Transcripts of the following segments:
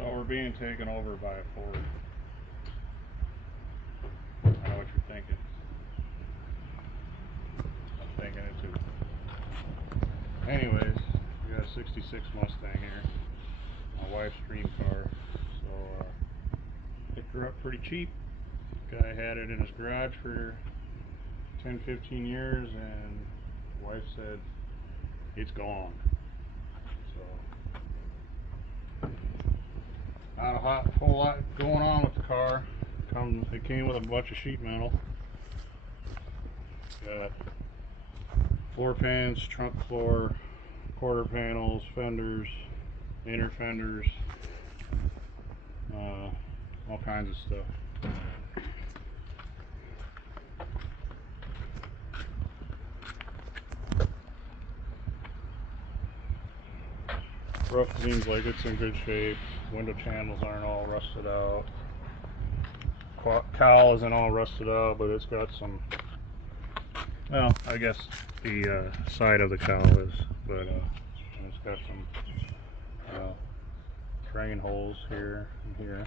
So we're being taken over by a Ford. I know what you're thinking. I'm thinking it too. Anyways, we got a 66 Mustang here. My wife's dream car. So picked her up pretty cheap. Guy had it in his garage for 10-15 years, and the wife said it's gone. So not a whole lot going on with the car. It came with a bunch of sheet metal. Got floor pans, trunk floor, quarter panels, fenders, inner fenders, all kinds of stuff. Roof seems like it's in good shape. Window channels aren't all rusted out. Cowl isn't all rusted out, but it's got some, well, I guess the side of the cowl is, but it's got some drain holes here and here.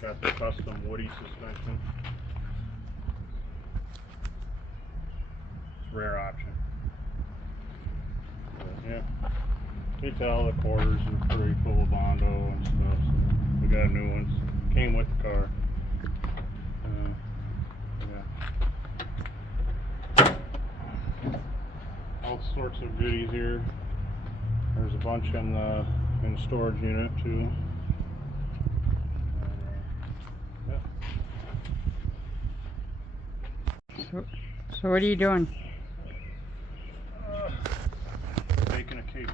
Got the custom Woody suspension. It's a rare option. But yeah, you tell the quarters are pretty full of Bondo and stuff. So we got new ones. Came with the car. Yeah. All sorts of goodies here. There's a bunch in the storage unit too. Yeah. So what are you doing? Making a cake.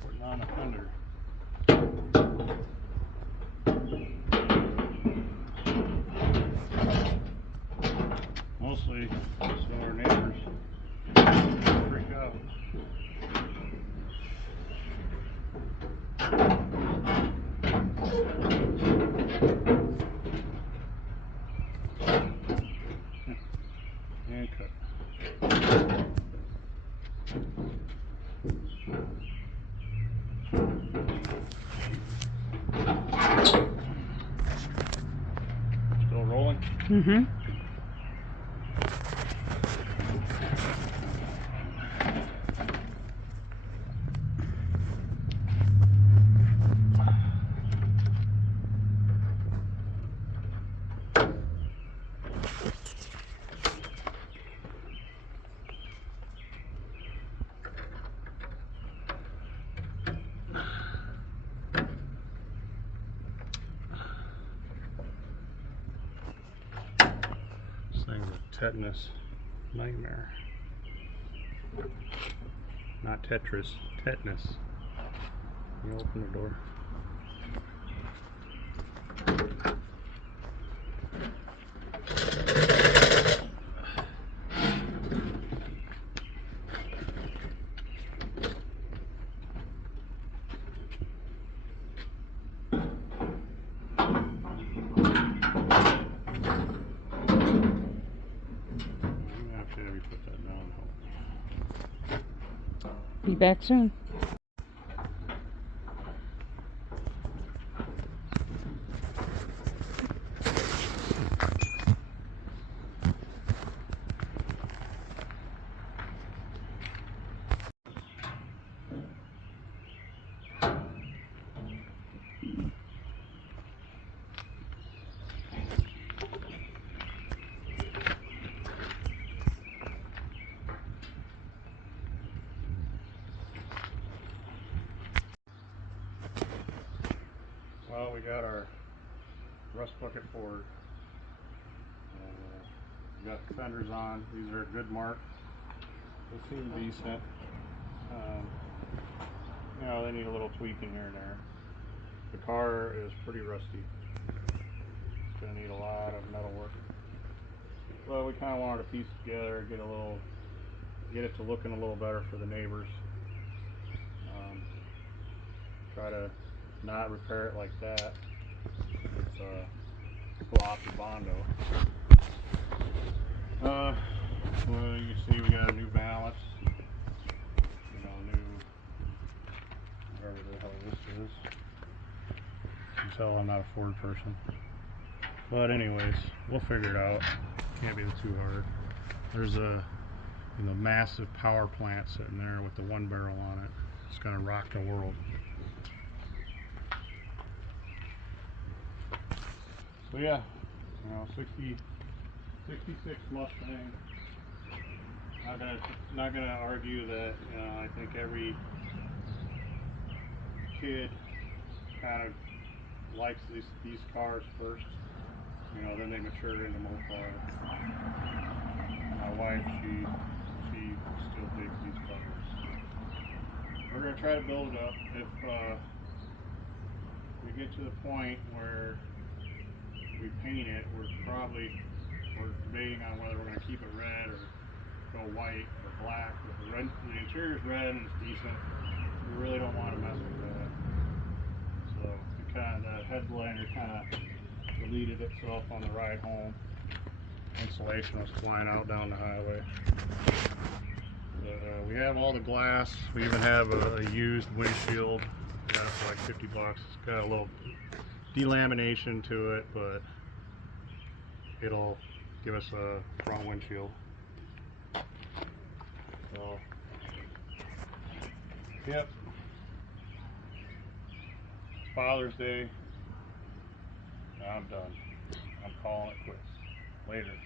Putting on a fender. Mostly so our neighbors freak out. And cut. Still rolling? Mm-hmm. This thing's a tetanus nightmare. Not Tetris, tetanus. You open the door. Be back soon. Well, we got our rust bucket Ford. We got the fenders on. These are a good mark. They seem decent. You know, they need a little tweaking here and there. The car is pretty rusty. It's going to need a lot of metal work. Well, we kind of wanted to piece it together, get it to looking a little better for the neighbors. Try to not repair it like that. It's glossy Bondo. Well, you can see we got a new balance. You know, is. You can tell I'm not a Ford person. But anyways, we'll figure it out. Can't be too hard. There's a massive power plant sitting there with the one barrel on it. It's gonna rock the world. So yeah, 66 Mustang. Not gonna argue that. I think every kid kind of likes these cars first. Then they mature into Mopar. My wife, she still digs these cars. We're gonna try to build it up. If we get to the point where we paint it, we're debating on whether we're gonna keep it red or go white or black. If the interior's red and it's decent, we really don't want to mess with that. So the headliner kind of deleted itself on the ride home. Insulation was flying out down the highway. But we have all the glass. We even have a used windshield. Got it for like $50. It's got a little delamination to it, but it'll give us a front windshield. So, yep. Father's Day. I'm done. I'm calling it quits. Later.